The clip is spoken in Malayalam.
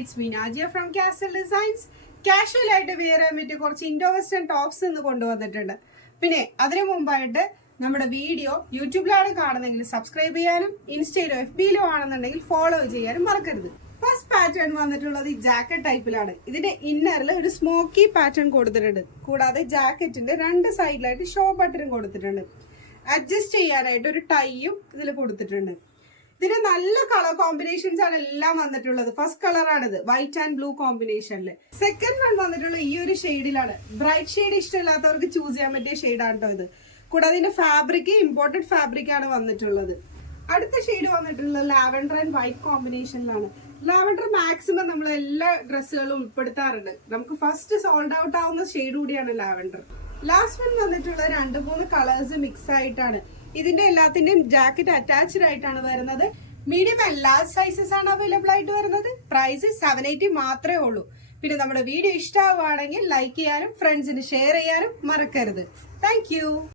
it's Vinajia from Castle Designs. Casual ആയിട്ട് വെയർ ചെയ്യാൻ പറ്റിയ കുറച്ച് ഇൻഡോ വെസ്റ്റേൺ ടോപ്സ് ഇന്ന് കൊണ്ടുവന്നിട്ടുണ്ട്. പിന്നെ അതിനു മുമ്പായിട്ട് നമ്മുടെ വീഡിയോ യൂട്യൂബിലാണ് കാണുന്നതെങ്കിൽ സബ്സ്ക്രൈബ് ചെയ്യാനും ഇൻസ്റ്റയിലോ FBയിലോ ആണെന്നുണ്ടെങ്കിൽ ഫോളോ ചെയ്യാനും മറക്കരുത്. ഫസ്റ്റ് പാറ്റേൺ വന്നിട്ടുള്ളത് ഈ ജാക്കറ്റ് ടൈപ്പിലാണ്. ഇതിന്റെ ഇന്നറിൽ ഒരു സ്മോക്കി പാറ്റേൺ കൊടുത്തിട്ടുണ്ട്. കൂടാതെ ജാക്കറ്റിന്റെ രണ്ട് സൈഡിലായിട്ട് ഷോ ബട്ടണും കൊടുത്തിട്ടുണ്ട്. അഡ്ജസ്റ്റ് ചെയ്യാനായിട്ട് ഒരു ടൈയും ഇതിൽ കൊടുത്തിട്ടുണ്ട്. ഇതിന് നല്ല കളർ കോമ്പിനേഷൻസ് ആണ് എല്ലാം വന്നിട്ടുള്ളത്. ഫസ്റ്റ് കളറാണിത്, വൈറ്റ് ആൻഡ് ബ്ലൂ കോമ്പിനേഷനിൽ. സെക്കൻഡ് വൺ വന്നിട്ടുള്ളത് ഈ ഒരു ഷെയ്ഡിലാണ്. ബ്രൈറ്റ് ഷെയ്ഡ് ഇഷ്ടമില്ലാത്തവർക്ക് ചൂസ് ചെയ്യാൻ പറ്റിയ ഷെയ്ഡാണ് കേട്ടോ ഇത്. കൂടാതെ ഇതിന്റെ ഫാബ്രിക് ഇമ്പോർട്ടഡ് ഫാബ്രിക് ആണ് വന്നിട്ടുള്ളത്. അടുത്ത ഷെയ്ഡ് വന്നിട്ടുള്ളത് ലാവൻഡർ ആൻഡ് വൈറ്റ് കോമ്പിനേഷനിലാണ്. ലാവൻഡർ മാക്സിമം നമ്മൾ എല്ലാ ഡ്രസ്സുകളും ഉൾപ്പെടുത്താറുണ്ട്. നമുക്ക് ഫസ്റ്റ് സോൾഡ് ഔട്ട് ആവുന്ന ഷെയ്ഡ് കൂടിയാണ് ലാവൻഡർ. ലാസ്റ്റ് വൺ വന്നിട്ടുള്ള 2-3 കളേഴ്സ് മിക്സ് ആയിട്ടാണ്. ഇതിന്റെ എല്ലാത്തിന്റെയും ജാക്കറ്റ് അറ്റാച്ച്ഡ് ആയിട്ടാണ് വരുന്നത്. മീഡിയം ആൻഡ് ലാർജ് സൈസസ് ആണ് അവൈലബിൾ ആയിട്ട് വരുന്നത്. പ്രൈസ് 780 മാത്രമേ ഉള്ളൂ. പിന്നെ നമ്മുടെ വീഡിയോ ഇഷ്ടമാവുകയാണെങ്കിൽ ലൈക്ക് ചെയ്യാനും ഫ്രണ്ട്സിന് ഷെയർ ചെയ്യാനും മറക്കരുത്. താങ്ക്